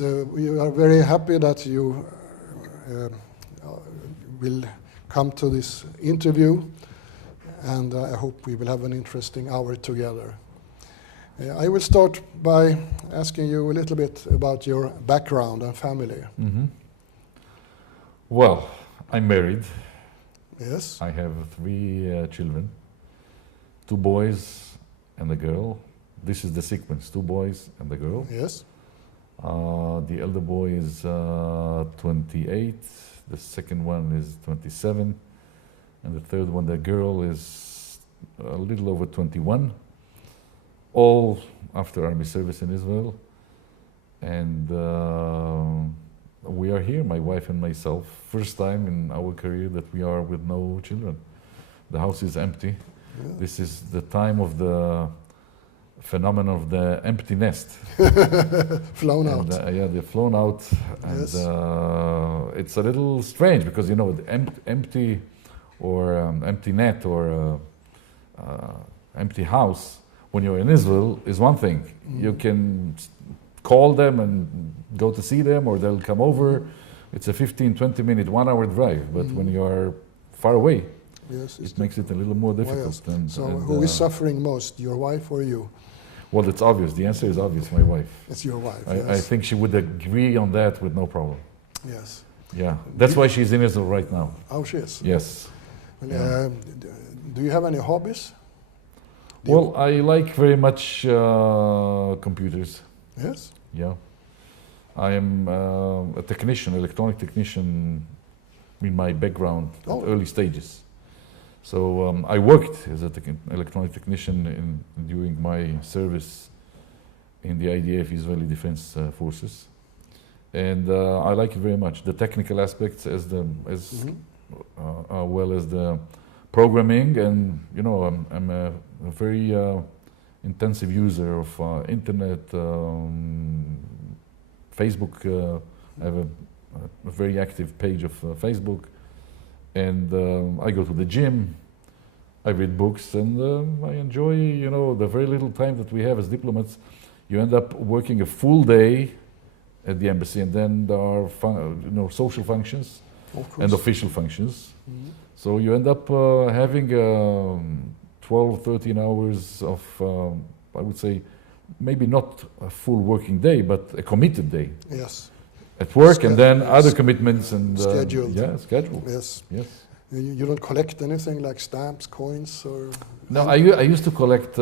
Yes, we are very happy that you will come to this interview, and I hope we will have an interesting hour together. I will start by asking you a little bit about your background and family. Mm-hmm. Well, I'm married. Yes. I have 3 children, 2 boys and a girl. This is the sequence, 2 boys and a girl. Yes. The elder boy is 28, the second one is 27, and the third one, the girl, is a little over 21. All after army service in Israel. And we are here, my wife and myself. First time in our career that we are with no children. The house is empty. Yeah. This is the time of the phenomenon of the empty nest. Flown And, out. yeah, they're flown out. And Yes. it's a little strange because, you know, the empty or empty net or empty house when you're in Israel is one thing. You can call them and go to see them, or they'll come over. It's a 15, 20 minute, 1 hour drive. But when you're far away, Yes, it makes it a little more difficult. Yes. And, So and, who is suffering most, your wife or you? well, it's obvious. The answer is obvious, my wife. It's your wife, I yes. think she would agree on that with no problem. Yes. Yeah, that's why she's in Israel right now. Oh, she is? Yes. Well, Yeah. Do you have any hobbies? Well, I like very much computers. Yes? Yeah. I am a technician, electronic technician in my background Oh. at early stages. So I worked as an electronic technician during my service in the IDF, Israeli Defense Forces. And I like it very much. The technical aspects as well as the programming, and you know, I'm a very intensive user of internet, Facebook. I have a very active page of Facebook, and I go to the gym. I read books, and I enjoy, you know, the very little time that we have as diplomats. You end up working a full day at the embassy, and then there are social functions and official functions. Mm-hmm. So you end up having 12, 13 hours of, I would say, maybe not a full working day, but a committed day. Yes. At work, and then other commitments and scheduled. Yeah, scheduled. Yes. Yes. You don't collect anything like stamps, coins, or? No, I used to collect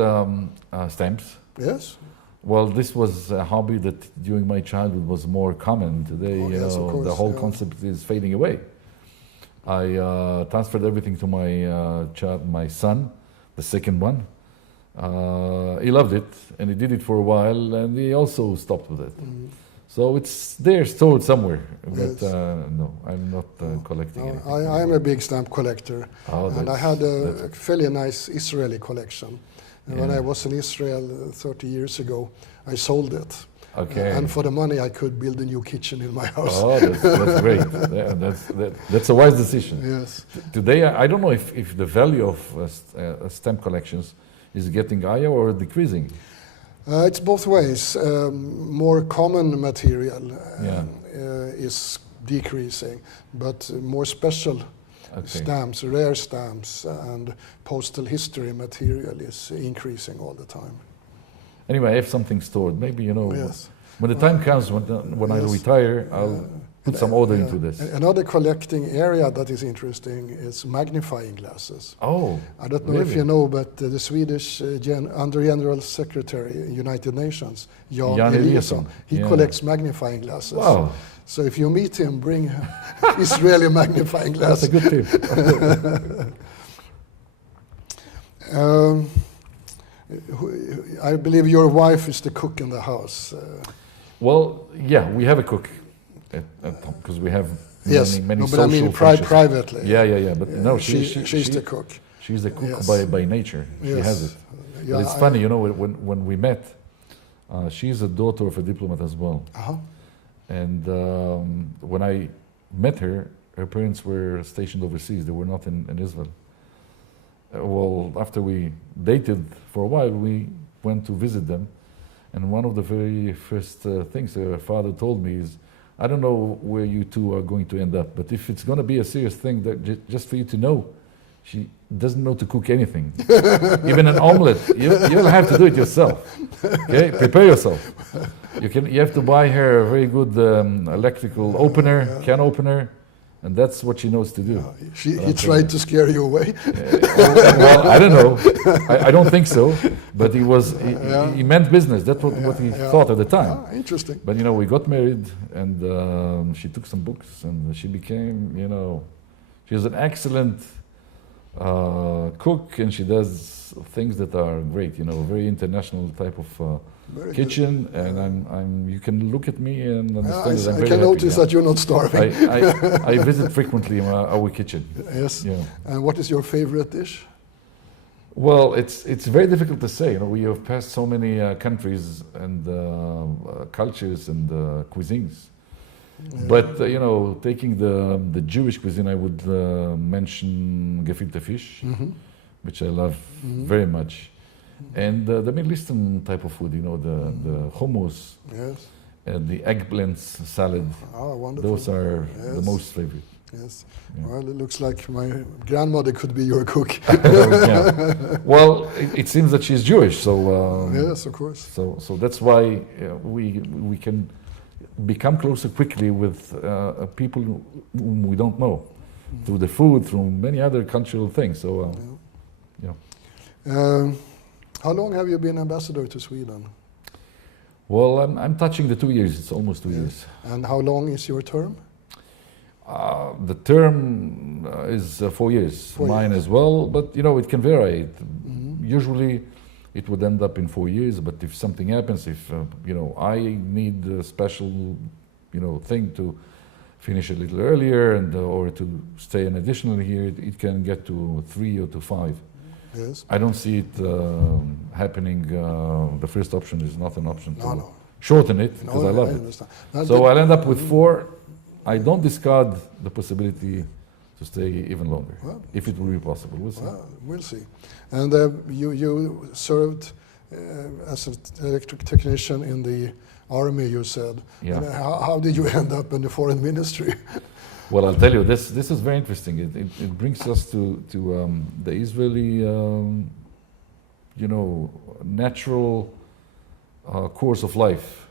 stamps. Yes. Well, this was a hobby that during my childhood was more common. Today, Oh, yes, of course, the whole yeah. concept is fading away. I transferred everything to my son, the second one. He loved it, and he did it for a while, and he also stopped with it. Mm. So it's there stored somewhere, but Yes. No, I'm not collecting No, anything. I am a big stamp collector, Oh, and I that's- had a that's- fairly nice Israeli collection. And when Yeah. I was in Israel 30 years ago, I sold it. Okay. And for the money, I could build a new kitchen in my house. Oh, that's great. That's a wise decision. Yes. Today, I don't know if the value of stamp collections is getting higher or decreasing. It's both ways. More common material Yeah. is decreasing, but more special Okay. stamps, rare stamps, and postal history material is increasing all the time. Anyway, I have something stored. Maybe, you know, Yes. when the time comes, when I Yes. retire, I'll put some order Yeah. into this. Another collecting area that is interesting is magnifying glasses. Oh, I don't know if really? you know, but the Swedish Under General Secretary, United Nations, Jan Jan Eliasson, Eliasson. he Yeah. collects magnifying glasses. Wow, So if you meet him, bring Israeli magnifying that's a glasses. good tip. I believe your wife is the cook in the house. Well, yeah, we have a cook at home because we have Yes, many no, but social I mean functions. privately. Yeah. But no, she's the cook. She's the cook Yes. by nature. She Yes. has it. Yeah, But it's funny, you know, when we met, she's a daughter of a diplomat as well. Uh-huh. And when I met her, her parents were stationed overseas. They were not in Israel. Well, after we dated for a while, we went to visit them. And one of the very first things her father told me is, I don't know where you two are going to end up, but if it's going to be a serious thing, that just for you to know, she doesn't know to cook anything. Even an omelette, you'll have to do it yourself. Okay, prepare yourself. You have to buy her a very good electrical opener, can opener, and that's what she knows to do. He tried to scare you away. Well, I don't know. I don't think so. But he meant business. That's what he thought at the time. Interesting. But we got married, and she took some books, and she became, she was an excellent cook, and she does things that are great. Very international type of kitchen, good. And you can look at me and understand that I'm very I can happy, notice that you're not starving. I visit frequently our kitchen. Yes. Yeah. And what is your favorite dish? Well, it's very difficult to say. We have passed so many countries and cultures and cuisines. Yeah. But taking the Jewish cuisine, I would mention gefilte fish, which I love very much. And the Middle Eastern type of food, the hummus, yes, and the eggplant salad. Oh, wonderful. Those are the most favorite. Yes. Yeah. Well, it looks like my grandmother could be your cook. Yeah. Well, it seems that she's Jewish, so yes, of course. So that's why we can become closer quickly with people whom we don't know through the food, through many other cultural things. So, how long have you been ambassador to Sweden? Well, I'm touching the 2 years. It's almost 2 years. And how long is your term? The term is 4 years. Mine as well, but it can vary. Usually, it would end up in 4 years. But if something happens, if I need a special, thing to finish a little earlier, and or to stay an additional year, it can get to 3 or to 5. Yes. I don't see it happening. The first option is not an option to shorten it, because I love it. So I'll end up with 4. I don't discard the possibility to stay even longer, if it will be possible. We'll see. We'll see. And you served as an electric technician in the army, you said. Yeah. And how did you end up in the foreign ministry? Well, I'll tell you, this is very interesting. It brings us to the Israeli, natural course of life.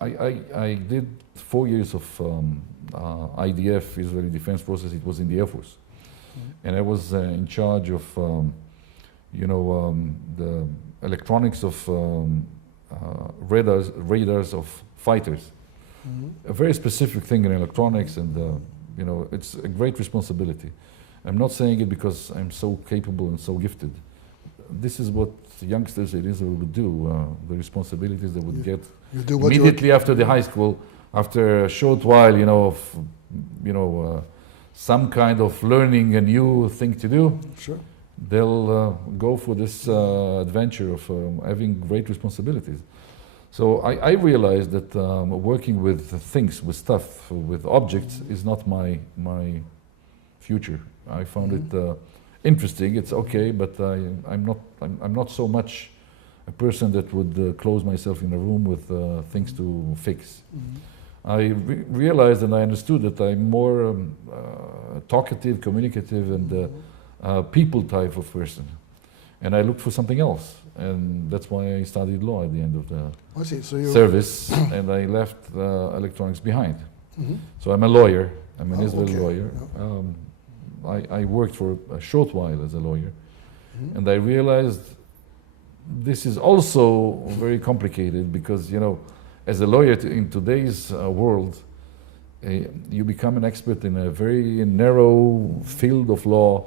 I did 4 years of IDF, Israeli Defense Forces. It was in the Air Force. And I was in charge of, the electronics of radars of fighters. A very specific thing in electronics, and it's a great responsibility. I'm not saying it because I'm so capable and so gifted. This is what youngsters in Israel would do. The responsibilities they would get immediately after the high school, after a short while, of some kind of learning a new thing to do. Sure. They'll go for this adventure of having great responsibilities. So I realized that working with things, with stuff, with objects is not my future. I found it interesting. It's okay, but I'm not so much a person that would close myself in a room with things to fix. I realized and I understood that I'm more talkative, communicative, and people type of person. And I looked for something else. And that's why I studied law at the end of the service, and I left electronics behind. So I'm a lawyer. I'm an Israeli lawyer. I worked for a short while as a lawyer, and I realized this is also very complicated because, as a lawyer in today's world, you become an expert in a very narrow field of law,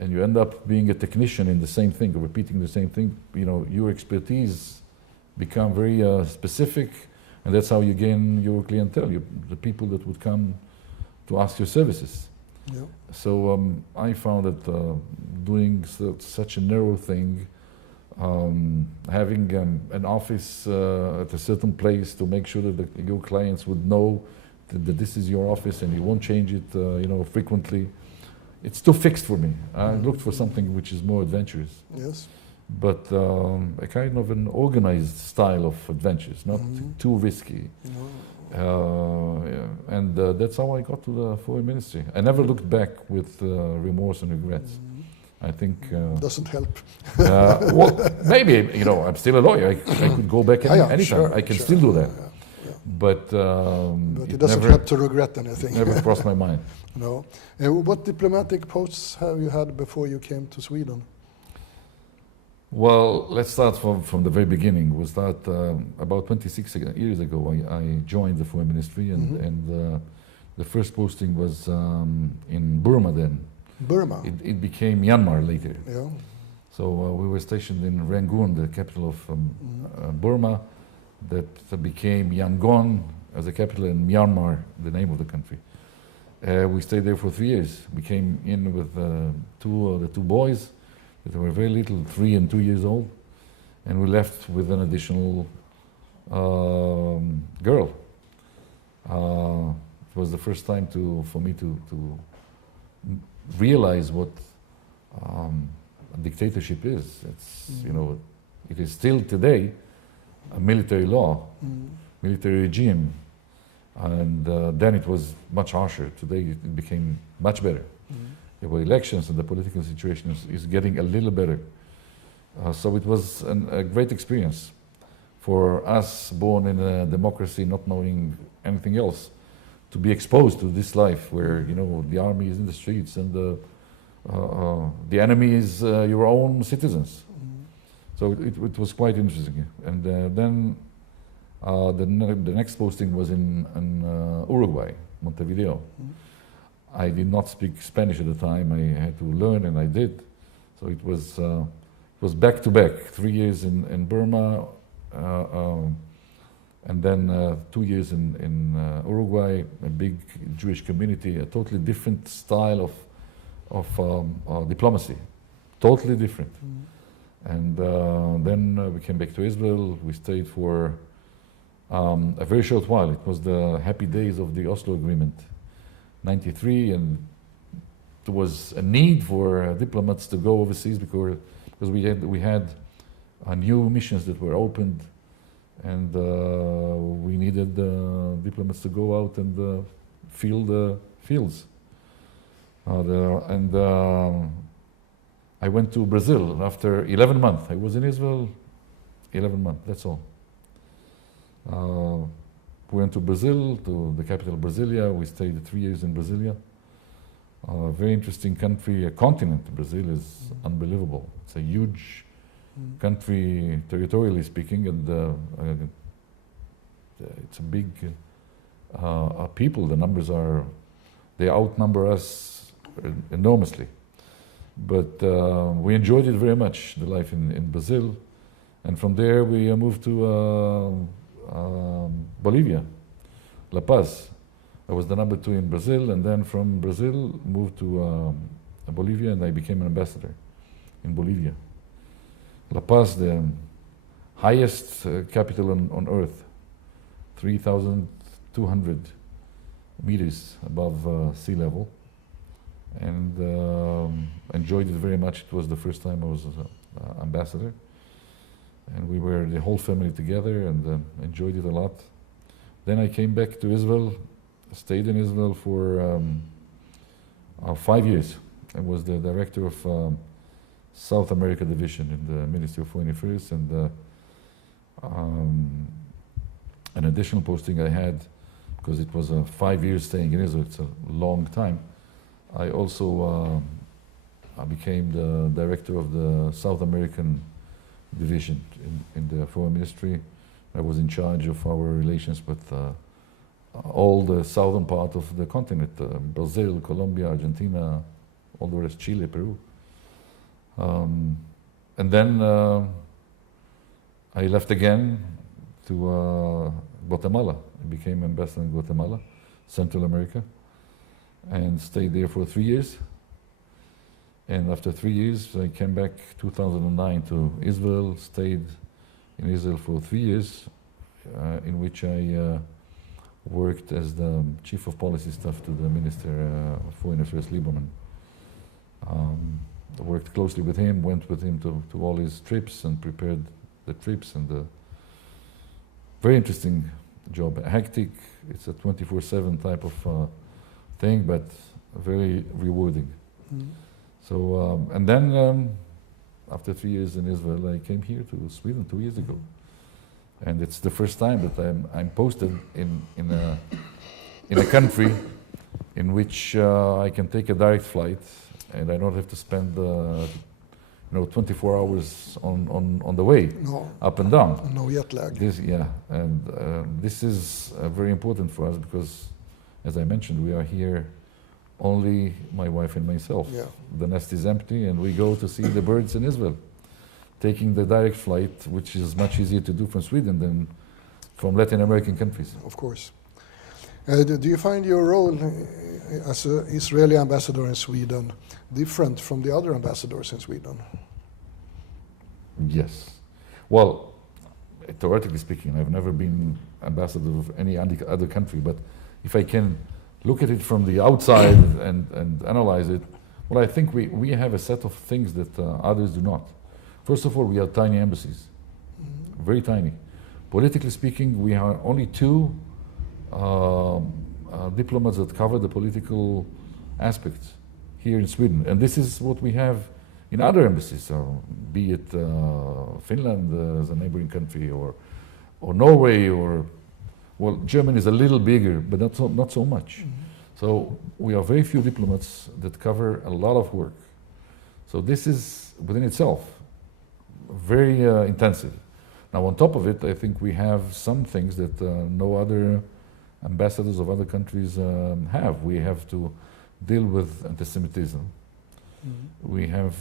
and you end up being a technician in the same thing, or repeating the same thing. Your expertise become very specific, and that's how you gain your clientele, the people that would come to ask your services. Yeah. So I found that doing such a narrow thing, having an office at a certain place to make sure that your clients would know that this is your office and you won't change it, frequently. It's too fixed for me. I looked for something which is more adventurous. Yes. but a kind of an organized style of adventures, not too risky. Yeah. And that's how I got to the foreign ministry. I never looked back with remorse and regrets. I think doesn't help. well, maybe, you know, I'm still a lawyer. I could go back anytime. Sure, I can still do that. But it doesn't help to regret anything. Never crossed my mind. No. What diplomatic posts have you had before you came to Sweden? Well, let's start from the very beginning. Was that about 26 years ago I joined the foreign ministry, and the first posting was in Burma then. Burma? It became Myanmar later. Yeah. So we were stationed in Rangoon, the capital of Burma, that became Yangon as the capital, and Myanmar, the name of the country. We stayed there for 3 years. We came in with the two boys. They were very little, 3 and 2 years old, and we left with an additional girl. It was the first time for me to realize what a dictatorship is. It's you know, it is still today a military law, military regime, and then it was much harsher. Today it became much better. There were elections, and the political situation is getting a little better. So it was a great experience for us, born in a democracy, not knowing anything else, to be exposed to this life where, you know, the army is in the streets and the enemy is your own citizens. So it was quite interesting. And then the next posting was in Uruguay, Montevideo. I did not speak Spanish at the time. I had to learn, and I did. So it was back to back, 3 years in Burma, and then 2 years in Uruguay, a big Jewish community, a totally different style of diplomacy, totally different. And then we came back to Israel. We stayed for a very short while. It was the happy days of the Oslo Agreement, 93, and there was a need for diplomats to go overseas because we had new missions that were opened, and we needed diplomats to go out and fill the fields. I went to Brazil after 11 months. I was in Israel 11 months, that's all. We went to Brazil, to the capital Brasilia. We stayed 3 years in Brasilia. A very interesting country, a continent. Brazil is unbelievable. It's a huge country, territorially speaking, and it's a big people. The numbers they outnumber us enormously. But we enjoyed it very much, the life in Brazil. And from there we moved to Bolivia, La Paz. I was the number 2 in Brazil, and then from Brazil moved to Bolivia, and I became an ambassador in Bolivia. La Paz, the highest capital on earth, 3,200 meters above sea level, and enjoyed it very much. It was the first time I was ambassador, and we were the whole family together, and enjoyed it a lot. Then I came back to Israel, stayed in Israel for 5 years. I was the director of South America Division in the Ministry of Foreign Affairs, and an additional posting I had, because it was 5 years staying in Israel, it's a long time. I also I became the director of the South American Division in the Foreign Ministry. I was in charge of our relations with all the southern part of the continent, Brazil, Colombia, Argentina, all the rest, Chile, Peru. And then I left again to Guatemala. I became ambassador in Guatemala, Central America, and stayed there for 3 years. And after 3 years, I came back 2009 to Israel, stayed in Israel for 3 years, in which I worked as the chief of policy staff to the Minister of Foreign Affairs, Lieberman. There worked closely with him, went with him to all his trips and prepared the trips, and very interesting job. Hectic, it's a 24/7 type of thing, but very rewarding. Mm. So, and then after 3 years in Israel, I came here to Sweden 2 years ago. And it's the first time that I'm posted in a country in which I can take a direct flight, and I don't have to spend 24 hours on the way, No. up and down. No jet lag. This is very important for us because, as I mentioned, we are here only my wife and myself. Yeah. The nest is empty, and we go to see the birds in Israel, taking the direct flight, which is much easier to do from Sweden than from Latin American countries. Of course. Do you find your role as an Israeli ambassador in Sweden different from the other ambassadors in Sweden? Yes. Well, theoretically speaking, I've never been ambassador of any other country, but if I can look at it from the outside and analyze it, well, I think we have a set of things that others do not. First of all, we are tiny embassies, very tiny. Politically speaking, we are only two diplomats that cover the political aspects here in Sweden. And this is what we have in other embassies, be it Finland as a neighboring country, or Norway, or, well, Germany is a little bigger, but not so much. Mm-hmm. So we are very few diplomats that cover a lot of work. So this is, within itself, very intensive. Now, on top of it, I think we have some things that no other ambassadors of other countries have. We have to deal with anti-Semitism. Mm-hmm. We have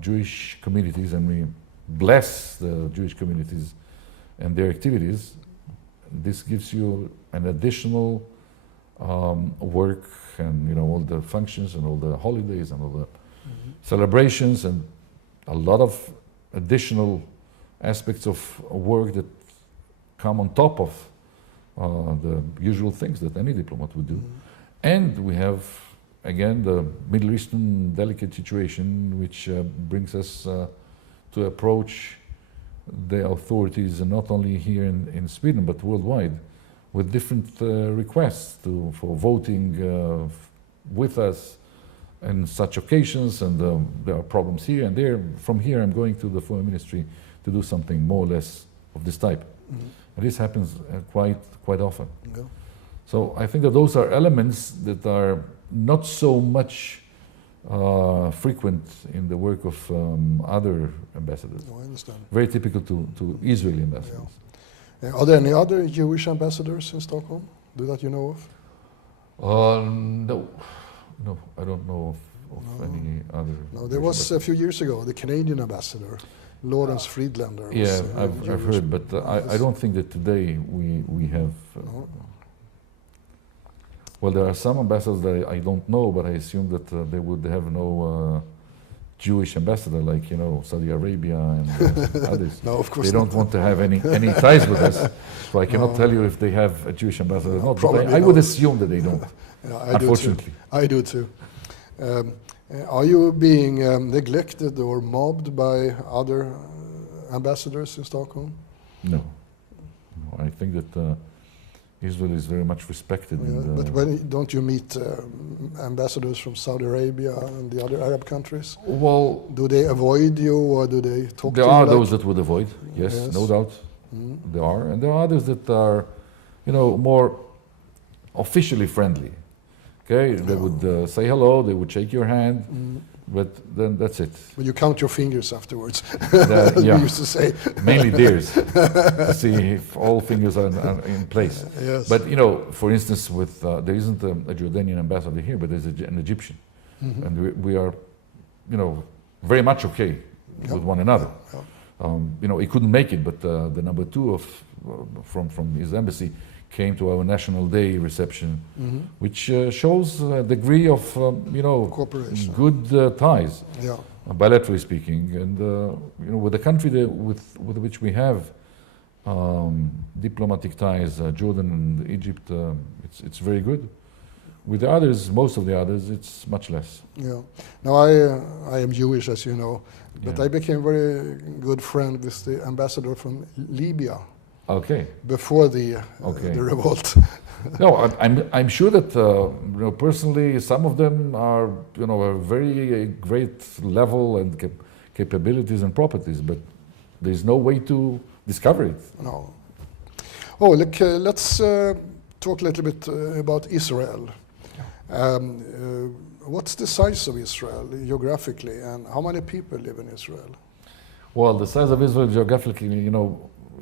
Jewish communities, and we bless the Jewish communities and their activities. This gives you an additional work, and all the functions and all the holidays and all the celebrations, and a lot of additional aspects of work that come on top of the usual things that any diplomat would do. And we have, again, the Middle Eastern delicate situation, which brings us to approach the authorities, and not only here in Sweden, but worldwide, with different requests for voting with us in such occasions, and there are problems here and there. From here, I'm going to the Foreign Ministry to do something more or less of this type. Mm-hmm. And this happens quite often. Yeah. So I think that those are elements that are not so much frequent in the work of other ambassadors. No, I understand. Very typical to Israeli ambassadors. Yeah. Are there any other Jewish ambassadors in Stockholm that you know of? No, I don't know of any other. No, there was a few years ago the Canadian ambassador, Lawrence Friedlander. Yeah, I've heard, but I don't think that today we have. No. Well, there are some ambassadors that I don't know, but I assume that they would have no Jewish ambassador, like Saudi Arabia and others. No, of course they don't want to have any ties with us. So I cannot tell you if they have a Jewish ambassador or not. But I would assume that they don't. Yeah, unfortunately, I do too. Are you being neglected or mobbed by other ambassadors in Stockholm? No. I think that Israel is very much respected. Yeah, but don't you meet ambassadors from Saudi Arabia and the other Arab countries? Well, do they avoid you, or do they talk to you? There are those that would avoid, yes, no doubt. There are. And there are others that are, more officially friendly. Okay, they would say hello, they would shake your hand, but then that's it. But you count your fingers afterwards, yeah. we used to say. Mainly theirs, to see if all fingers are in place. Yes. But, for instance, with there isn't a Jordanian ambassador here, but there's an Egyptian. Mm-hmm. And we are, very much okay with one another. Yeah. He couldn't make it, but the number two from his embassy came to our National Day reception, which shows a degree of, cooperation, good ties, yeah. Bilaterally speaking, and with the country with which we have diplomatic ties, Jordan and Egypt, it's very good. With the others, most of the others, it's much less. Yeah. Now I am Jewish, as you know, but Yeah. I became very good friend with the ambassador from Libya Okay. before the Okay. the revolt. No, I'm sure that you know, personally, some of them are, you know, a very great level and capabilities and properties, but there's no way to discover it. No. Oh, look, let's talk a little bit about Israel. What's the size of Israel geographically, and how many people live in Israel? Well, the size of Israel geographically, you know,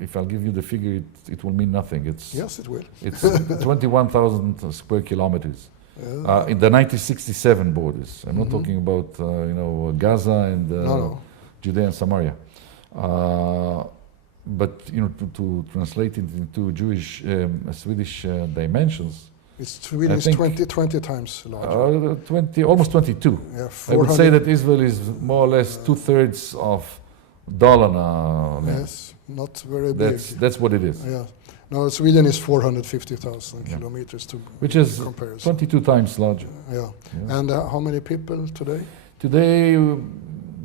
if I'll give you the figure, it will mean nothing. Yes, it will. It's 21,000 square kilometers in the 1967 borders. I'm not talking about you know, Gaza and No. Judea and Samaria. But you know, to translate it into Jewish, Swedish dimensions, Sweden is think 20 times larger. 20, almost 22. Yeah, I would say 400 that Israel is more or less 2/3 of Dalarna. Yes, not very big. That's what it is. Yeah. No, Sweden is 450,000 Yeah. kilometers to Which is comparison. 22 times larger. Yeah. Yeah. And how many people today? Today,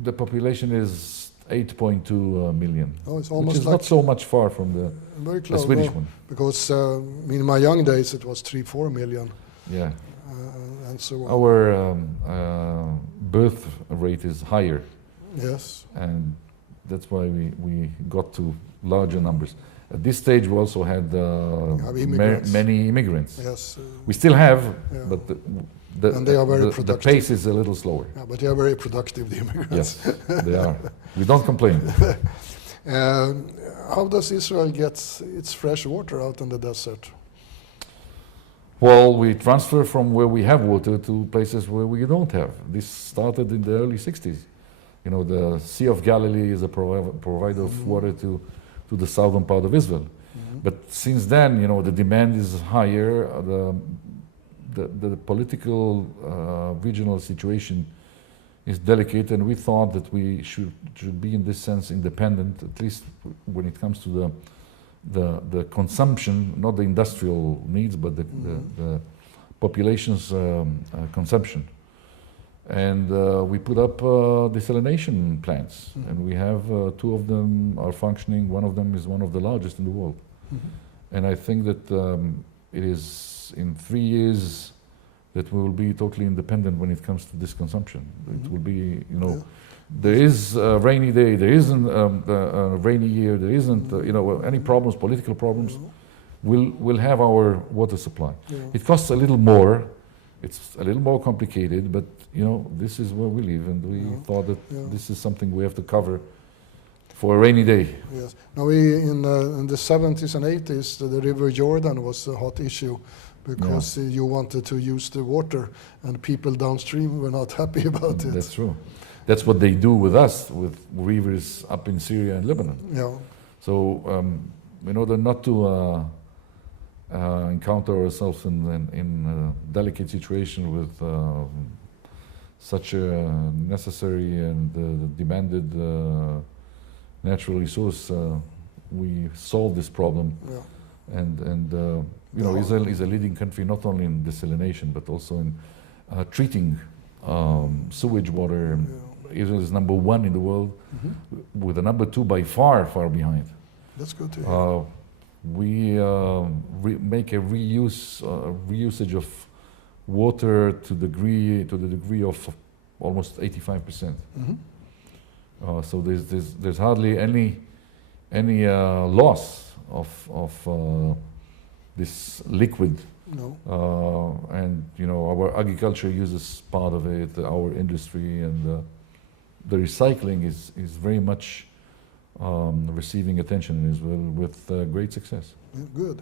the population is 8.2 million, Oh, it's which almost is like not so much far from very the close. Swedish no, one. because in my young days it was 3-4 million, Yeah, and so on. our birth rate is higher, Yes. and that's why we got to larger numbers. At this stage, we also had immigrants. many immigrants. Yes. We still have, Yeah. but And they are very the productive. pace is a little slower. Yeah, but they are very productive, the immigrants. Yes, they are. We don't complain. How does Israel get its fresh water out in the desert? Well, we transfer from where we have water to places where we don't have. This started in the early 60s. You know, the Sea of Galilee is a provider of water to the southern part of Israel. But since then, you know, the demand is higher. The political regional situation is delicate, and we thought that we should be in this sense independent, at least when it comes to the consumption, not the industrial needs, but the population's consumption. And we put up desalination plants, and we have two of them are functioning. One of them is one of the largest in the world. And I think that it is in 3 years that we will be totally independent when it comes to this consumption. It will be, you know, there is a rainy day, there isn't a rainy year, there isn't, you know, any problems, political problems. We'll have our water supply. It costs a little more, it's a little more complicated, but, you know, this is where we live, and we thought that this is something we have to cover for a rainy day. Yes. Now, in the 70s and 80s, the River Jordan was a hot issue because you wanted to use the water, and people downstream were not happy about it. That's true. That's what they do with us, with rivers up in Syria and Lebanon. Yeah. So, in order not to encounter ourselves in a delicate situation with such a necessary and demanded natural resource, we solve this problem. Yeah. And you know, Israel is a leading country not only in desalination but also in treating sewage water. Israel is #1 in the world, with a #2 by far behind. That's good to hear. We make a reusage of water to the degree of almost 85%. So there's hardly any loss of this liquid. No. And you know, our agriculture uses part of it, our industry, and the recycling is very much receiving attention in Israel with great success. Good.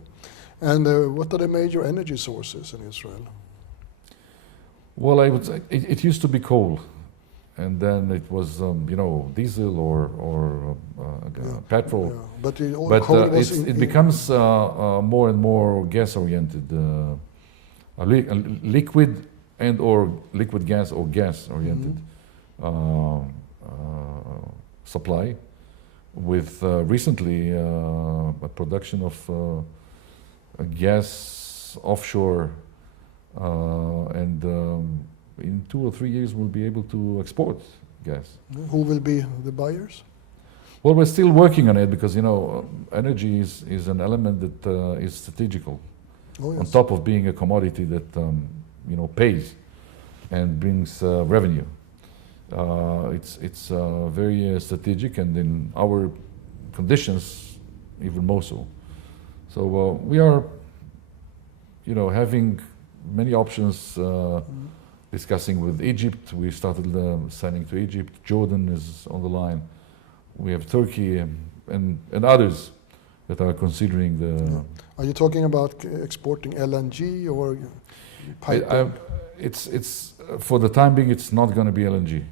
And what are the major energy sources in Israel? Well, I would say it used to be coal, and then it was you know, diesel or petrol. Yeah. But It becomes more and more gas-oriented, liquid and or liquid gas or gas-oriented supply. With recently a production of gas offshore and in 2 or 3 years we'll be able to export gas. Who will be the buyers? Well, we're still working on it because, you know, energy is an element that is strategical. Oh, yes. On top of being a commodity that, you know, pays and brings revenue. It's very strategic, and in our conditions, even more so. So we are, you know, having many options, discussing with Egypt. We started signing to Egypt. Jordan is on the line. We have Turkey and others that are considering the... Yeah. Are you talking about exporting LNG or pipeline? It's for the time being, it's not going to be LNG.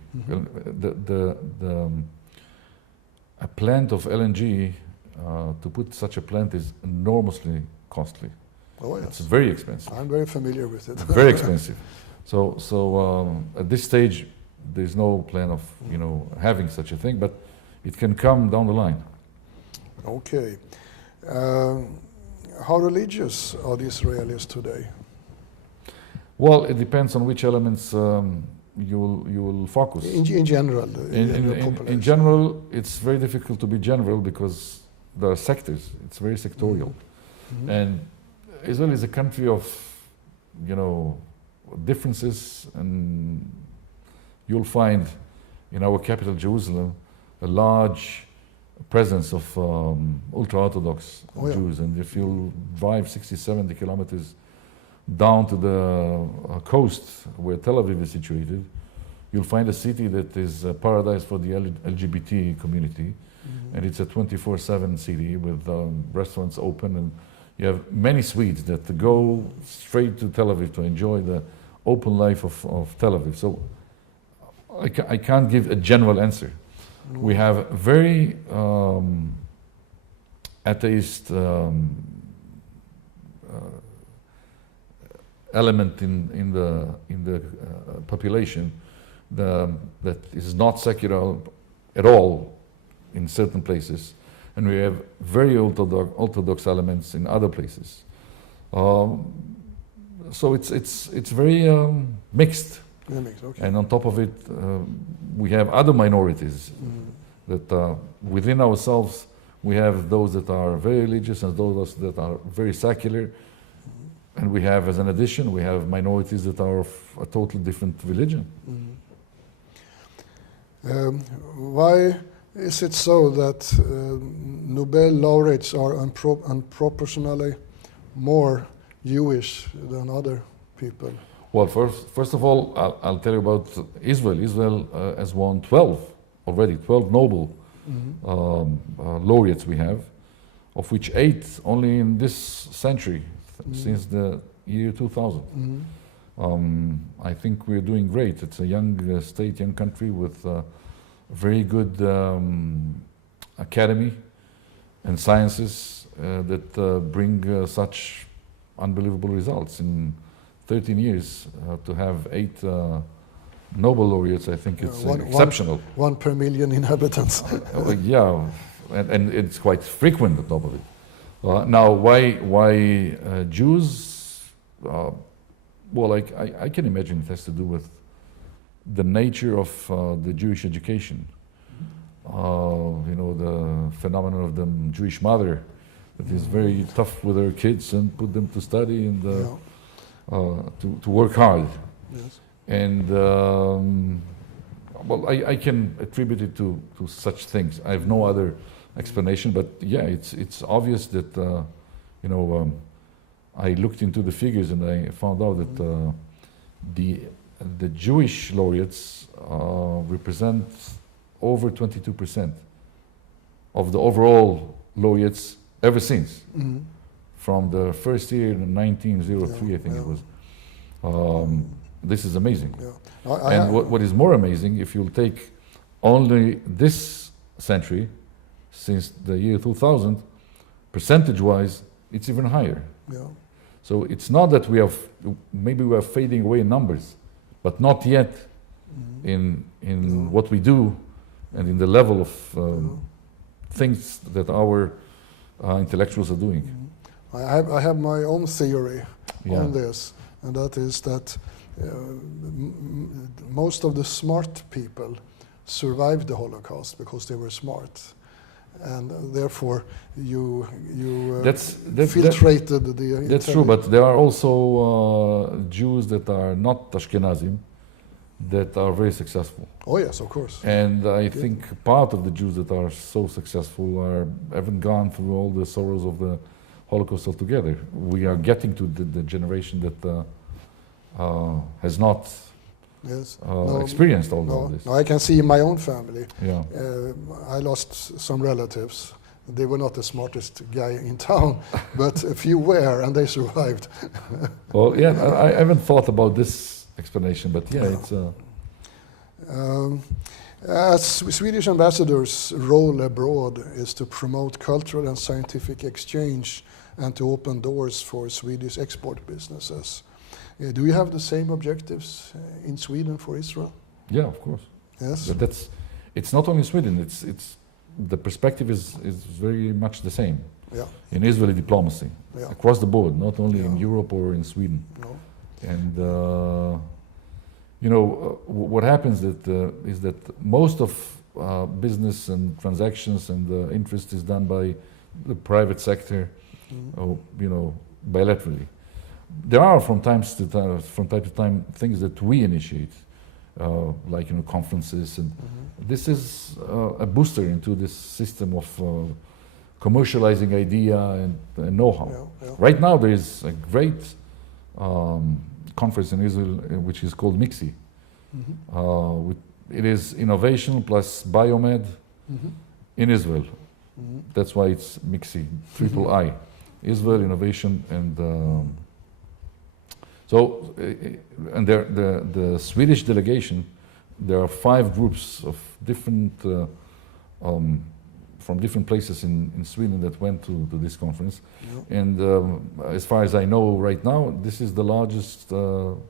A plant of LNG, to put such a plant is enormously costly. Oh, yes. It's very expensive. I'm very familiar with it. Very expensive. So at this stage, there's no plan of, you know, having such a thing, but it can come down the line. Okay. How religious are the Israelis today? Well, it depends on which elements you will focus. In general, in general, it's very difficult to be general because there are sectors. It's very sectorial. And Israel is a country of, you know, differences, and you'll find in our capital, Jerusalem, a large presence of ultra-Orthodox Jews. And if you drive 60, 70 kilometers down to the coast where Tel Aviv is situated, you'll find a city that is a paradise for the LGBT community. And it's a 24/7 city with restaurants open, and you have many Swedes that go straight to Tel Aviv to enjoy the open life of Tel Aviv. So I can't give a general answer. We have very atheist element in the population that is not secular at all in certain places, and we have very orthodox elements in other places. So it's very mixed. Okay. And on top of it, we have other minorities that within ourselves, we have those that are very religious and those that are very secular. And we have, as an addition, we have minorities that are of a totally different religion. Why is it so that Nobel laureates are unproportionally more Jewish than other people? Well, first of all, I'll tell you about Israel. Israel has won 12 Nobel laureates we have, of which 8 only in this century, since the year 2000. I think we're doing great. It's a young state, young country with a very good academy and sciences that bring such unbelievable results. In 13 years, to have 8 Nobel laureates, I think it's exceptional. One per million inhabitants. Yeah, and it's quite frequent on top of it. Now, why Jews? Well, I can imagine it has to do with the nature of the Jewish education. You know, the phenomenon of the Jewish mother that is very tough with her kids and put them to study and to work hard. Yes. And well, I can attribute it to such things. I have no other explanation, but yeah, it's obvious that you know, I looked into the figures and I found out that the Jewish laureates represent over 22% of the overall laureates ever since. From the first year in 1903, I think it was. This is amazing. And what is more amazing, if you'll take only this century, since the year 2000, percentage-wise, it's even higher. So it's not that maybe we are fading away in numbers, but not yet in what we do and in the level of things that our intellectuals are doing. I have my own theory on this, and that is that most of the smart people survived the Holocaust because they were smart, and therefore you filtrated the. That's true, but there are also Jews that are not Ashkenazim that are very successful. Oh yes, of course. And I think part of the Jews that are so successful haven't gone through all the sorrows of the Holocaust altogether. We are getting to the generation that has not experienced all of this. No, I can see in my own family. Yeah. I lost some relatives. They were not the smartest guy in town, but a few were, and they survived. Well, yeah, I haven't thought about this explanation, but yeah, it's. As Swedish ambassadors' role abroad is to promote cultural and scientific exchange and to open doors for Swedish export businesses. Do you have the same objectives in Sweden for Israel? Yeah, of course. Yes. But it's not only Sweden. It's the perspective is very much the same. Yeah. In Israeli diplomacy, across the board, not only in Europe or in Sweden. No. And what happens is that most of business and transactions and interest is done by the private sector, bilaterally. There are from time to time things that we initiate, like conferences, and this is a booster into this system of commercializing idea and know-how. Yeah. Right now there is a great conference in Israel which is called MIXI. It is innovation plus biomed in Israel. That's why it's MIXI, triple I. Israel, innovation, and and the Swedish delegation, there are 5 groups of different, from different places in Sweden that went to this conference. Yeah. And as far as I know right now, this is the largest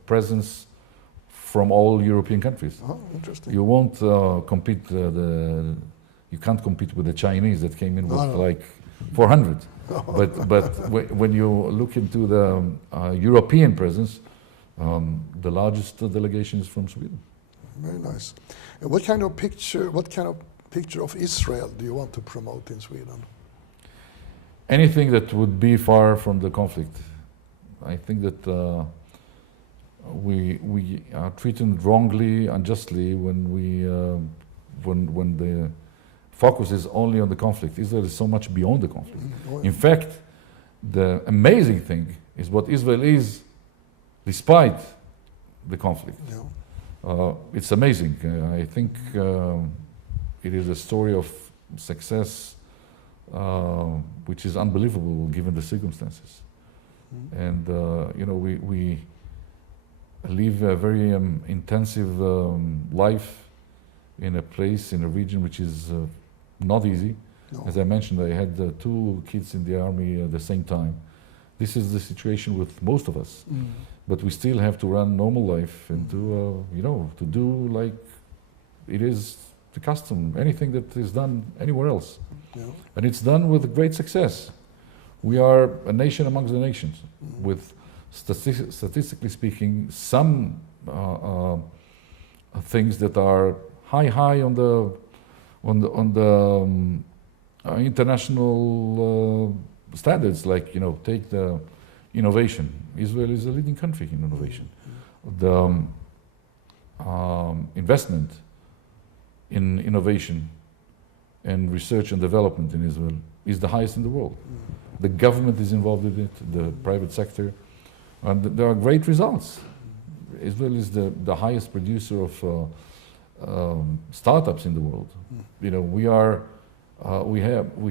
presence from all European countries. Oh, interesting. You won't compete, you can't compete with the Chinese that came in with like 400. But when you look into the European presence, the largest delegation is from Sweden. Very nice. What kind of picture of Israel do you want to promote in Sweden? Anything that would be far from the conflict. I think that we are treated wrongly, unjustly when the focus is only on the conflict. Israel is so much beyond the conflict. In fact, the amazing thing is what Israel is despite the conflict. Yeah. It's amazing. I think it is a story of success which is unbelievable given the circumstances. And we live a very intensive life in a place, in a region which is not easy. No. As I mentioned, I had 2 kids in the army at the same time. This is the situation with most of us. But we still have to run normal life and to do like it is the custom, anything that is done anywhere else. Yeah. And it's done with great success. We are a nation amongst the nations, with statistically speaking, some things that are high on the international standards, like take the innovation. Israel is a leading country in innovation. The investment in innovation and research and development in Israel is the highest in the world. The government is involved in it, the private sector, and there are great results. Israel is the highest producer of startups in the world. We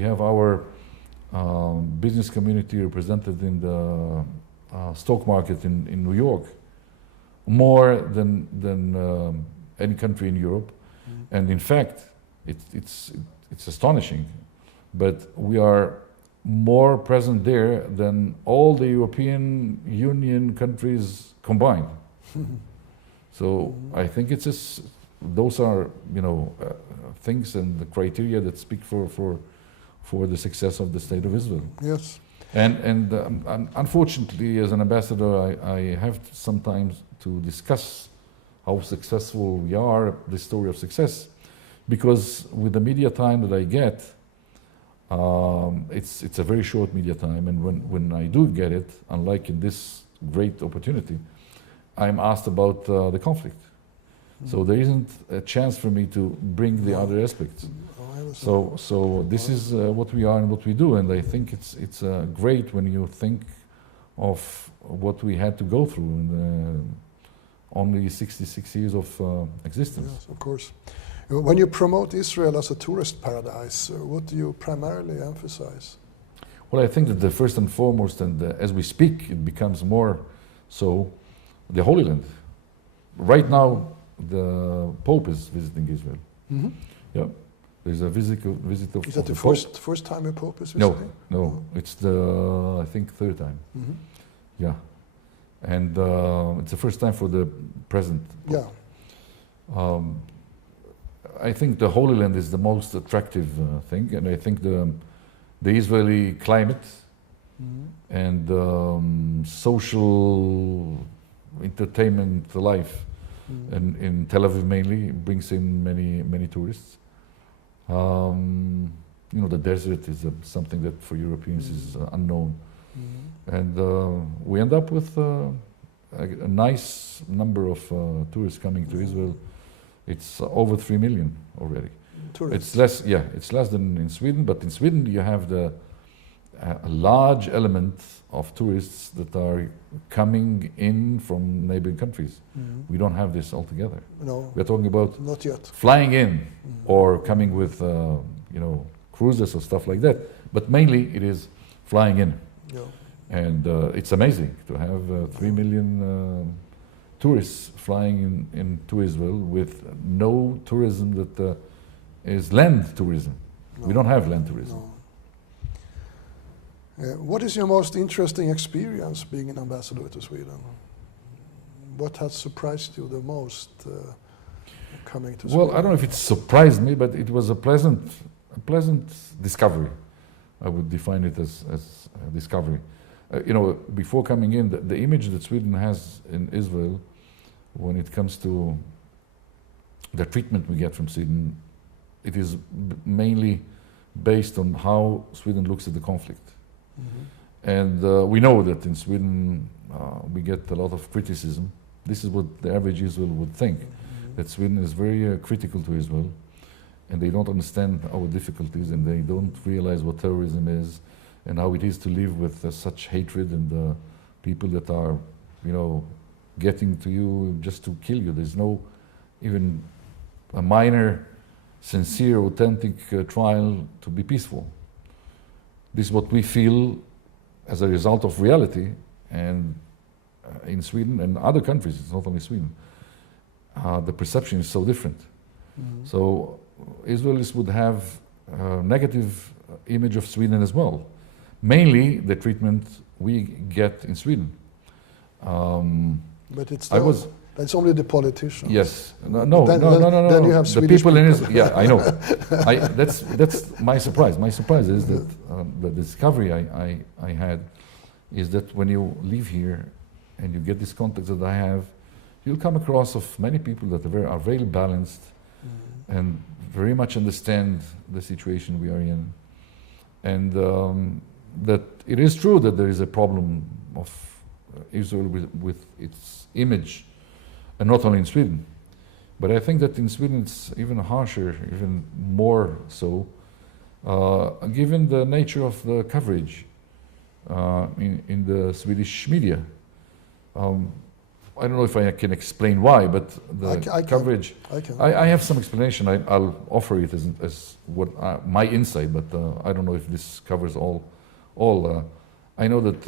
have our business community represented in the stock market in New York, more than any country in Europe. And in fact, it's astonishing, but we are more present there than all the European Union countries combined. So I think it's just, those are things and the criteria that speak for the success of the State of Israel. Yes. And unfortunately, as an ambassador, I have sometimes to discuss how successful we are, the story of success, because with the media time that I get, it's a very short media time, and when I do get it, unlike in this great opportunity, I'm asked about the conflict. So there isn't a chance for me to bring the other aspects. So this is what we are and what we do, and I think it's great when you think of what we had to go through in only 66 years of existence. Yes, of course. When you promote Israel as a tourist paradise, what do you primarily emphasize? Well, I think that the first and foremost, and as we speak, it becomes more so, the Holy Land. Right now, the Pope is visiting Israel. Mm-hmm. Yeah, there's a visit of Is that the Pope. first time a Pope is visiting? No, it's the, I think, third time. Mm-hmm. Yeah, and it's the first time for the present Pope. Yeah. I think the Holy Land is the most attractive thing, and I think the Israeli climate and social entertainment life, and in Tel Aviv mainly, brings in many tourists. You know, the desert is something that for Europeans is unknown, and we end up with a nice number of tourists coming to Israel. It's over 3 million already. Tourists. It's less than in Sweden, but in Sweden you have a large element of tourists that are coming in from neighboring countries. We don't have this altogether. No. We're talking about Not yet. flying in or coming with cruises or stuff like that. But mainly it is flying in. Yeah. And it's amazing to have 3 million tourists flying into Israel with no tourism that is land tourism. No. We don't have land tourism. No. What is your most interesting experience being an ambassador to Sweden? What has surprised you the most coming to Sweden? Well, I don't know if it surprised me, but it was a pleasant discovery. I would define it as a discovery. Before coming in, the image that Sweden has in Israel, when it comes to the treatment we get from Sweden, it is mainly based on how Sweden looks at the conflict. And we know that in Sweden we get a lot of criticism. This is what the average Israel would think, that Sweden is very critical to Israel, and they don't understand our difficulties, and they don't realize what terrorism is, and how it is to live with such hatred and people that are, getting to you just to kill you. There's no even a minor, sincere, authentic trial to be peaceful. This is what we feel as a result of reality, and in Sweden and other countries, it's not only Sweden, the perception is so different. So Israelis would have a negative image of Sweden as well. Mainly the treatment we get in Sweden. But it's only the politicians. Yes. No. Then you have the Swedish people in Israel. Yeah, I know. That's my surprise. My surprise is that the discovery I had is that when you live here and you get these contacts that I have, you'll come across of many people that are very balanced and very much understand the situation we are in, and that it is true that there is a problem of Israel with its image, and not only in Sweden. But I think that in Sweden it's even harsher, even more so, given the nature of the coverage in the Swedish media. I don't know if I can explain why, but the coverage. I have some explanation. I'll offer it as what my insight, but I don't know if this covers all. I know that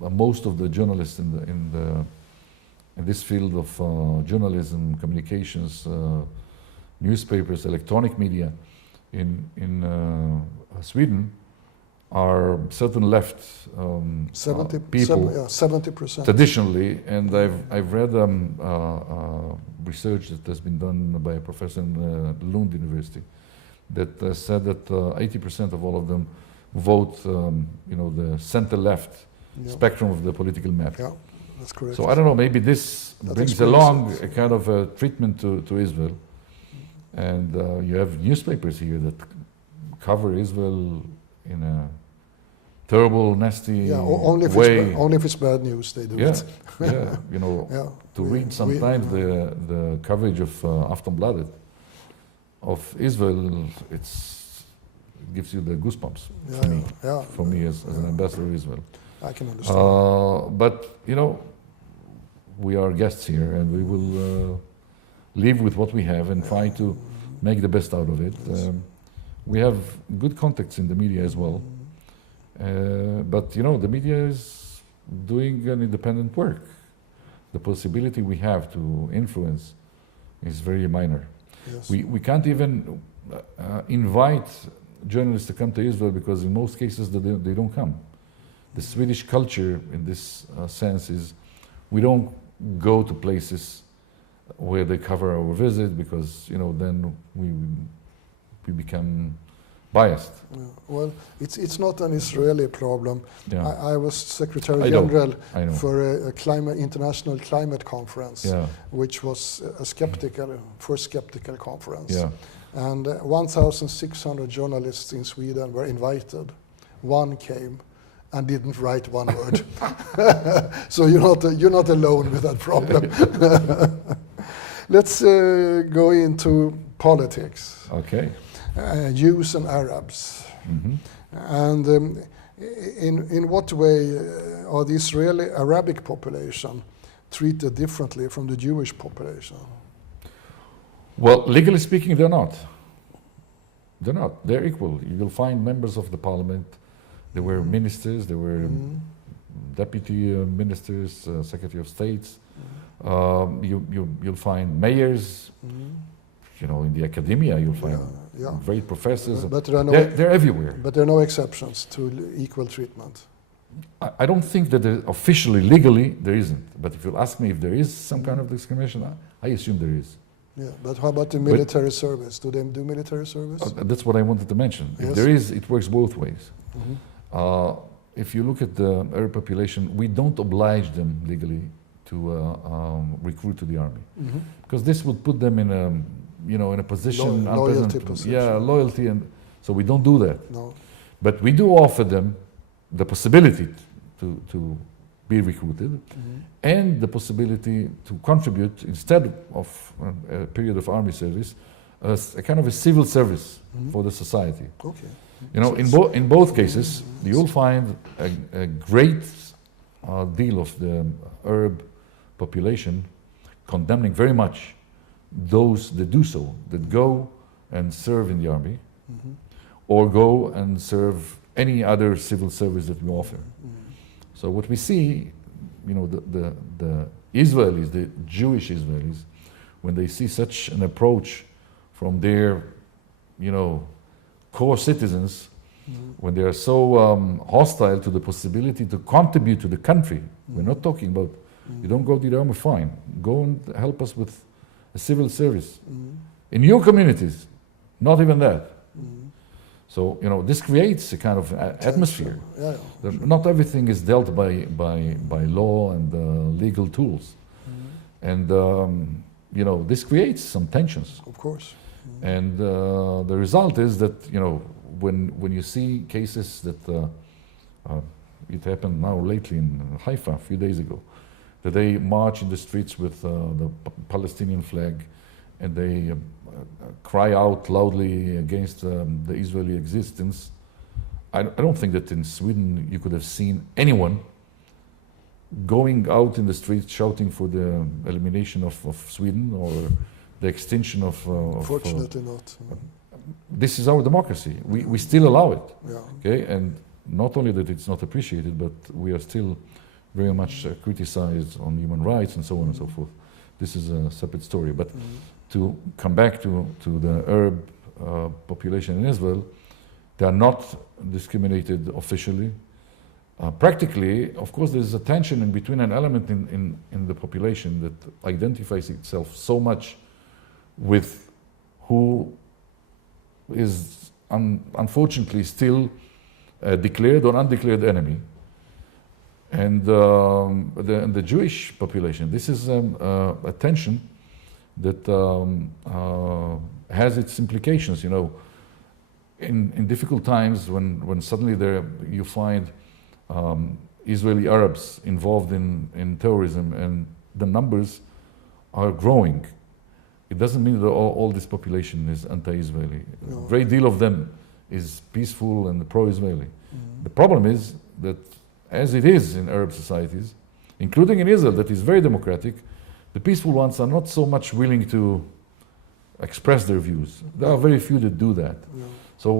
most of the journalists in this field of journalism, communications, newspapers, electronic media in Sweden are certain left people, 70% traditionally, and I've read research that has been done by a professor in Lund University that said that 80% of all of them vote, the center-left spectrum of the political map. Yeah, that's correct. So I don't know, maybe this brings along a kind of a treatment to Israel. And you have newspapers here that cover Israel in a terrible, nasty way. Only if it's bad news they do it. To read sometimes the coverage of Aftonbladet of Israel, it gives you the goosebumps for me as an ambassador of Israel. I can understand. But, we are guests here and we will live with what we have and try to make the best out of it. Yes. We have good contacts in the media as well. But the media is doing an independent work. The possibility we have to influence is very minor. Yes. We can't even invite journalists to come to Israel because in most cases they don't come. The Swedish culture in this sense is we don't go to places where they cover our visit because then we become biased. Yeah. Well, it's not an Israeli problem. Yeah. I was Secretary General I know. for a international climate conference, Yeah. which was a first skeptical conference. Yeah. And 1,600 journalists in Sweden were invited. One came and didn't write one word. So you're not alone with that problem. Let's go into politics. Okay. Jews and Arabs. Mm-hmm. And in what way are the Israeli Arabic population treated differently from the Jewish population? Well, legally speaking, they're not. They're not. They're equal. You'll find members of the parliament. There were ministers. There were deputy ministers, secretary of states. You'll find mayors. In the academia, you'll find great professors. But they're everywhere. But there are no exceptions to equal treatment. I don't think that officially, legally, there isn't. But if you'll ask me if there is some kind of discrimination, I assume there is. Yeah, but how about the military service? Do they do military service? That's what I wanted to mention. Yes. If there is, it works both ways. Mm-hmm. If you look at the Arab population, we don't oblige them legally to recruit to the army, because this would put them in a position, loyalty position. Yeah, loyalty, and so we don't do that. No. But we do offer them the possibility to be recruited, and the possibility to contribute instead of a period of army service, as a kind of a civil service for the society. Okay. In both cases, you'll find a great deal of the Arab population condemning very much those that do so, that go and serve in the army, or go and serve any other civil service that we offer. So what we see, the Israelis, the Jewish Israelis, when they see such an approach from their, core citizens, when they are so hostile to the possibility to contribute to the country, we're not talking about, you don't go to the army, fine, go and help us with a civil service. In your communities, not even that. So, this creates a kind of atmosphere. Yeah. Not everything is dealt by law and legal tools. And, this creates some tensions. Of course. And the result is that, when you see cases that, it happened now lately in Haifa a few days ago, that they march in the streets with the Palestinian flag, and they cry out loudly against the Israeli existence. I don't think that in Sweden you could have seen anyone going out in the streets shouting for the elimination of Sweden or the extinction of... Fortunately not. This is our democracy. We still allow it. Yeah. Okay, and not only that it's not appreciated, but we are still very much criticized on human rights and so on and so forth. This is a separate story. But to come back to the Arab population in Israel, they are not discriminated officially. Practically, of course, there's a tension in between an element in the population that identifies itself so much with who is unfortunately still a declared or undeclared enemy. And the Jewish population, this is a tension that has its implications, you know. In difficult times, when suddenly you find Israeli Arabs involved in terrorism and the numbers are growing, it doesn't mean that all this population is anti-Israeli. No. A great deal of them is peaceful and pro-Israeli. The problem is that, as it is in Arab societies, including in Israel that is very democratic, the peaceful ones are not so much willing to express their views. There are very few that do that. No. So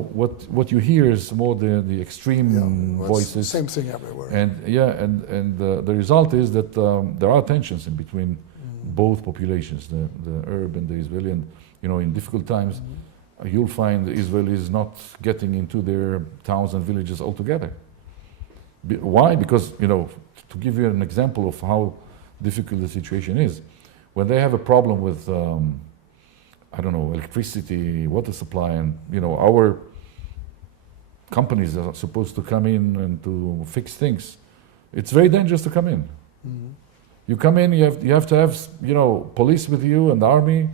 what you hear is more the extreme voices. Same thing everywhere. And the result is that there are tensions in between both populations, the Arab and the Israeli. And you know, in difficult times, you'll find the Israelis not getting into their towns and villages altogether. Why? Because, you know, to give you an example of how difficult the situation is, when they have a problem with I don't know, electricity, water supply, and you know, our companies are supposed to come in and to fix things. It's very dangerous to come in. You come in, you have to have, you know, police with you and the army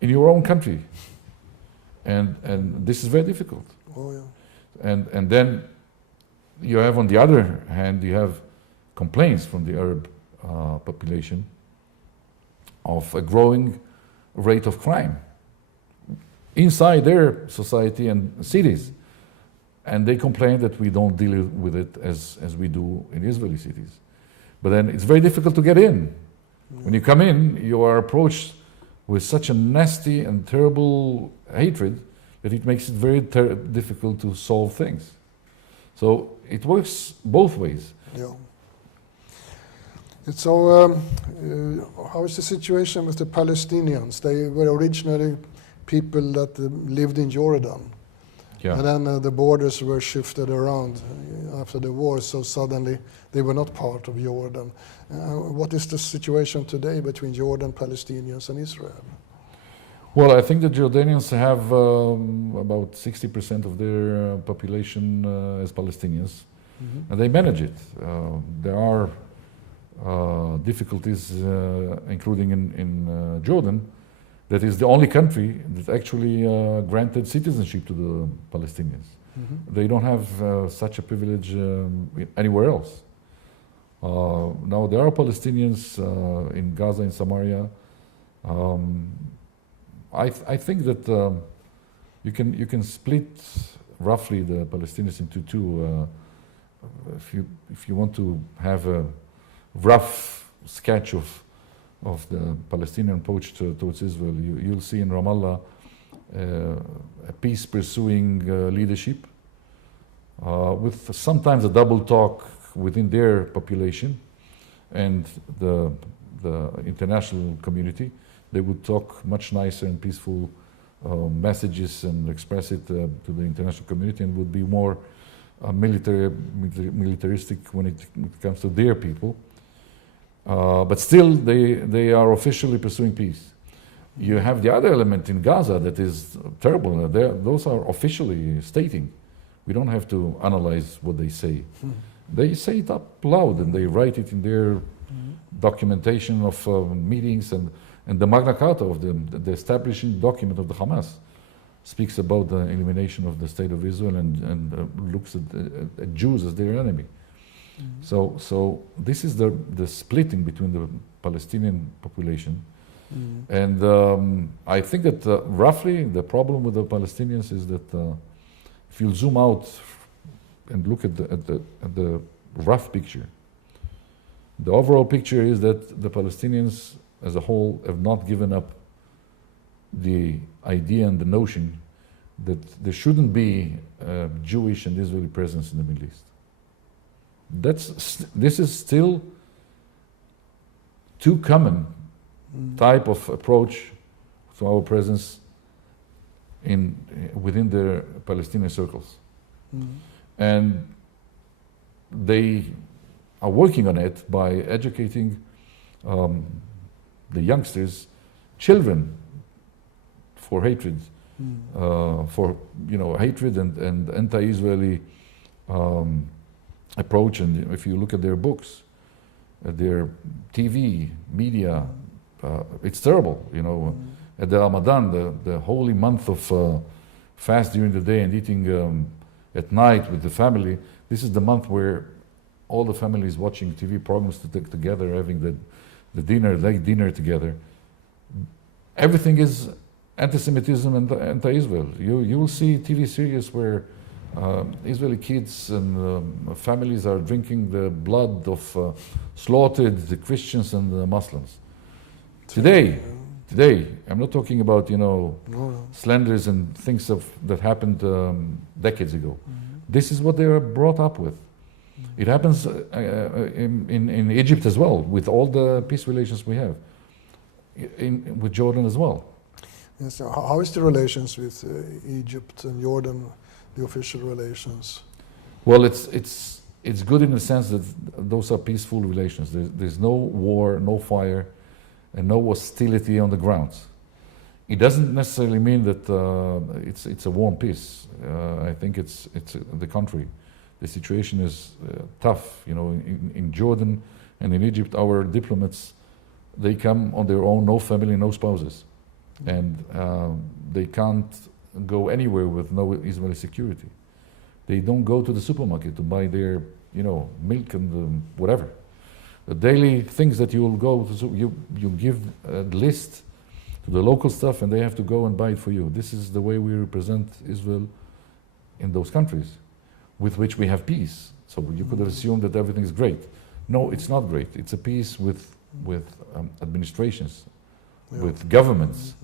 in your own country, and this is very difficult. Oh yeah. And then you have, on the other hand, you have complaints from the Arab population of a growing rate of crime inside their society and cities, and they complain that we don't deal with it as we do in Israeli cities. But then it's very difficult to get in. When you come in, you are approached with such a nasty and terrible hatred that it makes it very difficult to solve things. So it works both ways. Yeah. So, how is the situation with the Palestinians? They were originally people that lived in Jordan. Yeah. And then the borders were shifted around after the war, so suddenly they were not part of Jordan. What is the situation today between Jordan, Palestinians, and Israel? Well, I think the Jordanians have about 60% of their population as Palestinians, and they manage it. There are difficulties, including in Jordan. That is the only country that actually granted citizenship to the Palestinians. They don't have such a privilege anywhere else. Now there are Palestinians in Gaza, in Samaria. I think that you can split roughly the Palestinians into two. If you want to have a rough sketch of the Palestinian approach towards Israel, you'll see in Ramallah a peace-pursuing leadership with sometimes a double talk within their population and the international community. They would talk much nicer and peaceful messages and express it to the international community, and would be more militaristic when it comes to their people. But still, they are officially pursuing peace. You have the other element in Gaza that is terrible. Those are officially stating. We don't have to analyze what they say. They say it up loud, and they write it in their documentation of meetings, and the Magna Carta of the establishing document of the Hamas speaks about the elimination of the State of Israel and looks at Jews as their enemy. So this is the splitting between the Palestinian population. And I think that roughly the problem with the Palestinians is that if you zoom out and look at the rough picture, the overall picture is that the Palestinians as a whole have not given up the idea and the notion that there shouldn't be a Jewish and Israeli presence in the Middle East. This is still too common type of approach to our presence within the Palestinian circles. And they are working on it by educating the youngsters, children, for hatred, for hatred and anti-Israeli approach, and if you look at their books, their TV, media, it's terrible, you know. At the Ramadan, the holy month of fast during the day and eating at night with the family, this is the month where all the family is watching TV programs together, having the dinner, late dinner together. Everything is anti-Semitism and anti-Israel. You will see TV series where Israeli kids and families are drinking the blood of slaughtered Christians and Muslims. Today, I'm not talking about, you know, slanders and things that happened decades ago. This is what they are brought up with. It happens in Egypt as well, with all the peace relations we have, with Jordan as well. Yes, so how is the relations with Egypt and Jordan, the official relations? Well, it's good in the sense that those are peaceful relations. There's no war, no fire, and no hostility on the ground. It doesn't necessarily mean that it's a warm peace. I think it's the contrary. The situation is tough. You know, in Jordan and in Egypt, our diplomats, they come on their own, no family, no spouses, and they can't go anywhere with no Israeli security. They don't go to the supermarket to buy their, you know, milk and whatever. The daily things that you will go to, you give a list to the local stuff, and they have to go and buy it for you. This is the way we represent Israel in those countries, with which we have peace. So you could have assumed that everything is great. No, it's not great. It's a peace with administrations, with governments.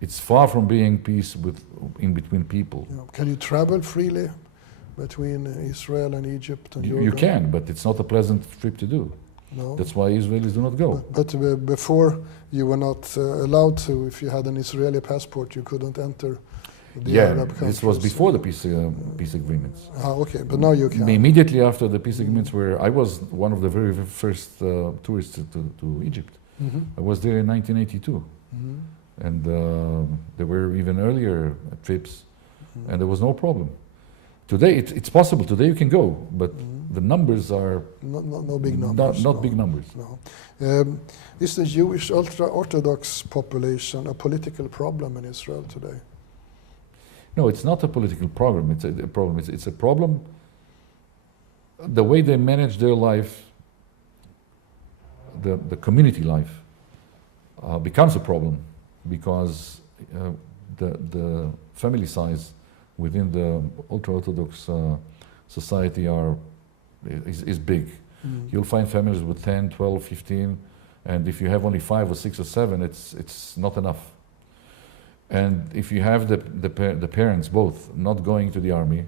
It's far from being peace in between people. Can you travel freely between Israel and Egypt and Jordan? You can, but it's not a pleasant trip to do. No. That's why Israelis do not go. But before you were not allowed to. If you had an Israeli passport, you couldn't enter the Arab countries. This was before the peace agreements. Okay, but now you can. Immediately after the peace agreements, where I was one of the very first tourists to Egypt. I was there in 1982. And there were even earlier trips, and there was no problem. Today, it's possible. Today you can go, but the numbers are no big numbers. Not big numbers. No. Is the Jewish ultra-Orthodox population a political problem in Israel today? No, it's not a political problem. It's a problem. It's a problem. The way they manage their life, the community life, becomes a problem, because the family size within the ultra-Orthodox society is big. You'll find families with 10, 12, 15, and if you have only 5 or 6 or 7, it's not enough. And if you have the parents both not going to the army,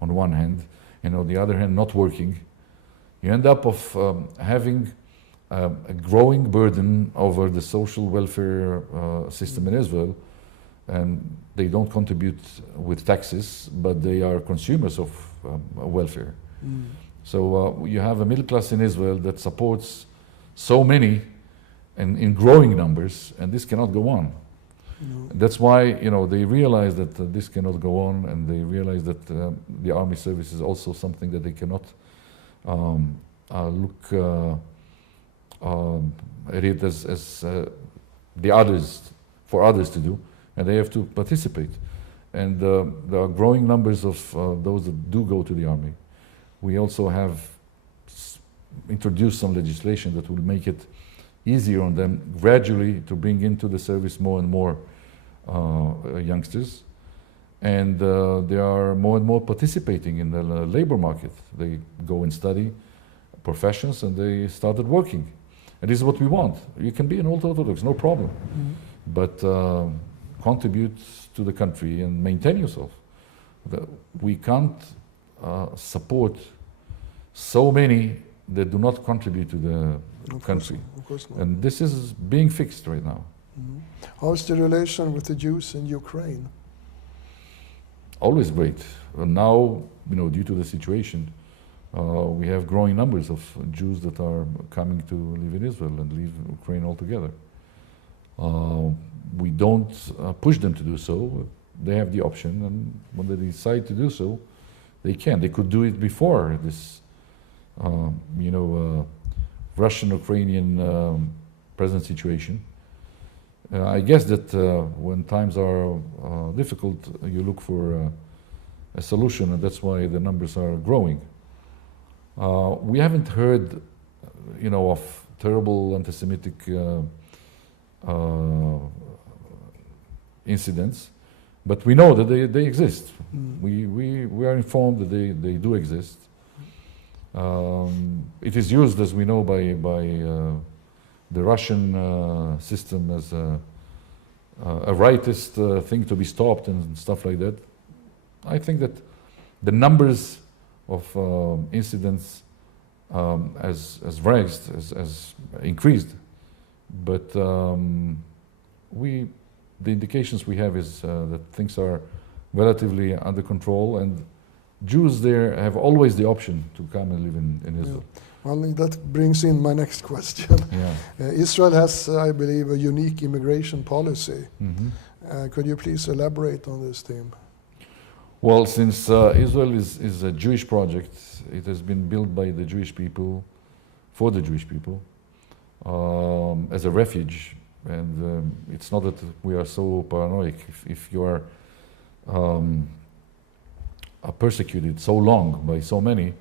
on one hand, and on the other hand not working, you end up of having a growing burden over the social welfare system in Israel, and they don't contribute with taxes, but they are consumers of welfare. So you have a middle class in Israel that supports so many and in growing numbers, and this cannot go on. That's why, you know, they realize that this cannot go on, and they realize that the army service is also something that they cannot look at it as for others to do, and they have to participate. And there are growing numbers of those that do go to the army. We also have introduced some legislation that will make it easier on them gradually to bring into the service more and more youngsters. And they are more and more participating in the labor market. They go and study professions, and they started working. And this is what we want. You can be an ultra-Orthodox, no problem. But contribute to the country and maintain yourself. We can't support so many that do not contribute to the country. Of course not. And this is being fixed right now. How is the relation with the Jews in Ukraine? Always great. Now, you know, due to the situation, we have growing numbers of Jews that are coming to live in Israel and leave Ukraine altogether. We don't push them to do so. They have the option, and when they decide to do so, they can. They could do it before this, you know, Russian-Ukrainian present situation. I guess that when times are difficult, you look for a solution, and that's why the numbers are growing. We haven't heard, you know, of terrible anti-Semitic incidents, but we know that they exist. We are informed that they do exist. It is used, as we know, by the Russian system as a rightist thing to be stopped and stuff like that. I think that the numbers of incidents as raised, as increased, but the indications we have is that things are relatively under control, and Jews there have always the option to come and live in Israel. Yeah. Well, that brings in my next question. Yeah. Israel has, I believe, a unique immigration policy. Mm-hmm. Could you please elaborate on this theme? Well, since Israel is a Jewish project, it has been built by the Jewish people, for the Jewish people, as a refuge. And it's not that we are so paranoid. If you are persecuted so long by so many,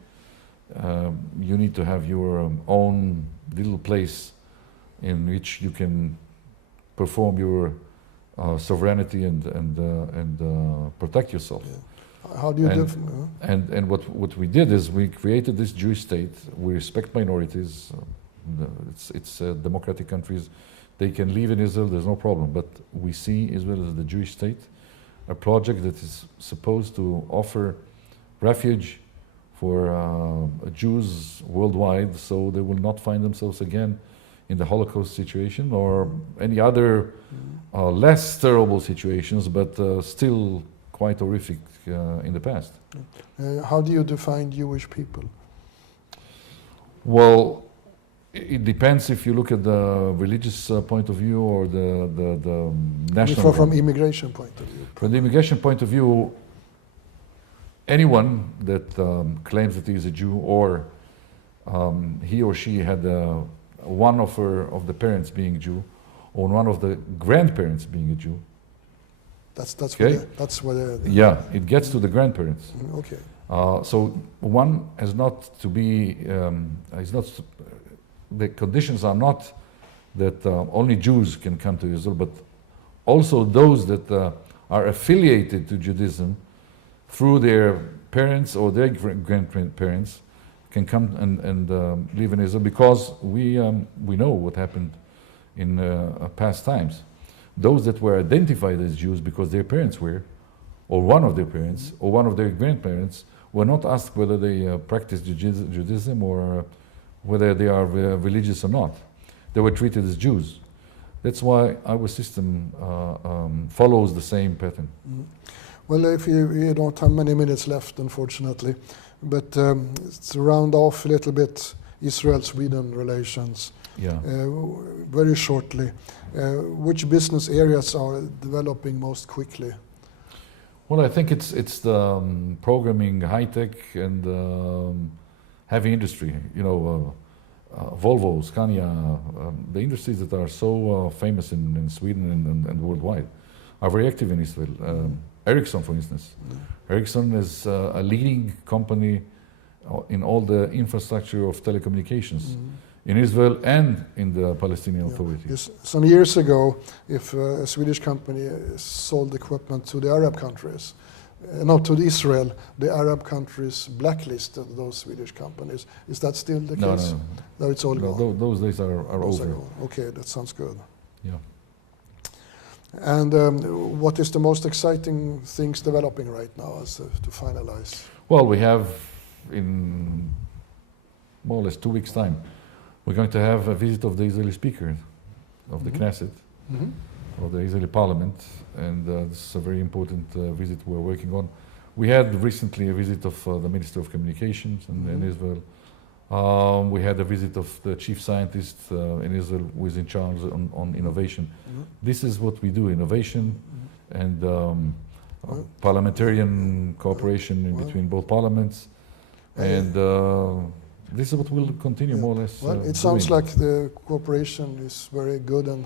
you need to have your own little place in which you can perform your sovereignty and protect yourself. Yeah. How do you do? And what we did is we created this Jewish state. We respect minorities. It's democratic countries. They can live in Israel. There's no problem. But we see Israel as the Jewish state, a project that is supposed to offer refuge for Jews worldwide, so they will not find themselves again in the Holocaust situation or any other less terrible situations, but still quite horrific in the past. How do you define Jewish people? Well, it depends if you look at the religious point of view or the national. From immigration point of view. From the immigration point of view, anyone that claims that he is a Jew, or he or she had one of the parents being Jew, or one of the grandparents being a Jew. That's okay? where yeah, it gets to the grandparents. Okay. So one has not to be, the conditions are not that only Jews can come to Israel, but also those that are affiliated to Judaism through their parents or their grandparents can come and live in Israel, because we know what happened in past times. Those that were identified as Jews because their parents were, or one of their parents, or one of their grandparents, were not asked whether they practice Judaism or whether they are religious or not. They were treated as Jews. That's why our system follows the same pattern. Mm. Well, if you don't have many minutes left, unfortunately, but to round off a little bit Israel-Sweden relations, yeah. Very shortly, which business areas are developing most quickly? Well, I think it's the programming, high tech, and heavy industry. You know, Volvo, Scania, the industries that are so famous in Sweden and worldwide are very active in Israel. Ericsson, for instance. Ericsson is a leading company in all the infrastructure of telecommunications in Israel and in the Palestinian Authority. Yes. Some years ago, if a Swedish company sold equipment to the Arab countries, not to Israel, the Arab countries blacklisted those Swedish companies. Is that still the case? No, it's all gone. Those days are over. Okay, that sounds good. Yeah. And what is the most exciting things developing right now, as to finalize? Well, we have in more or less 2 weeks' time, we're going to have a visit of the Israeli speaker of the Knesset, of the Israeli parliament, and this is a very important visit we're working on. We had recently a visit of the Minister of Communications in Israel. We had a visit of the chief scientist in Israel who is in charge on innovation. This is what we do, innovation and parliamentarian cooperation in Well. between both parliaments, and this is what we'll continue more or less. Well, it sounds doing. like the cooperation is very good and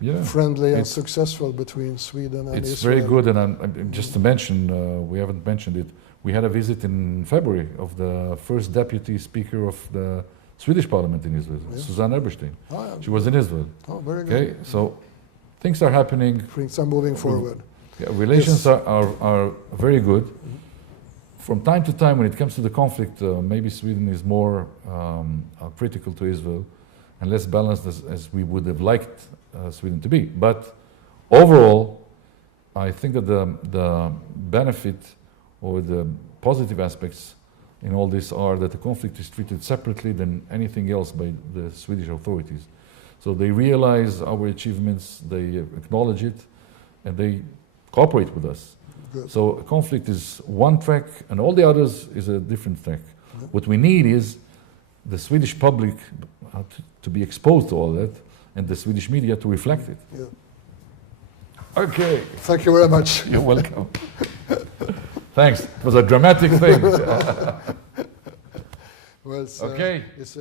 Yeah, friendly and it's- successful between Sweden and it's Israel. very good, and just to mention, we haven't mentioned it. We had a visit in February of the first deputy speaker of the Swedish parliament in Israel, Yeah. Susanne Eberstein. Oh, yeah. She was in Israel. Oh, very good. Okay, so things are happening. Things are moving forward. Yeah, relations Yes. are very good. From time to time, when it comes to the conflict, maybe Sweden is more critical to Israel and less balanced as we would have liked Sweden to be. But overall, I think that the benefit or the positive aspects in all this are that the conflict is treated separately than anything else by the Swedish authorities. So they realize our achievements, they acknowledge it, and they cooperate with us. Good. So a conflict is one track, and all the others is a different track. What we need is the Swedish public to be exposed to all that, and the Swedish media to reflect it. Yeah. Okay, Thank you very much. you're welcome. Thanks. It was a dramatic thing. Well, it's, Okay. it's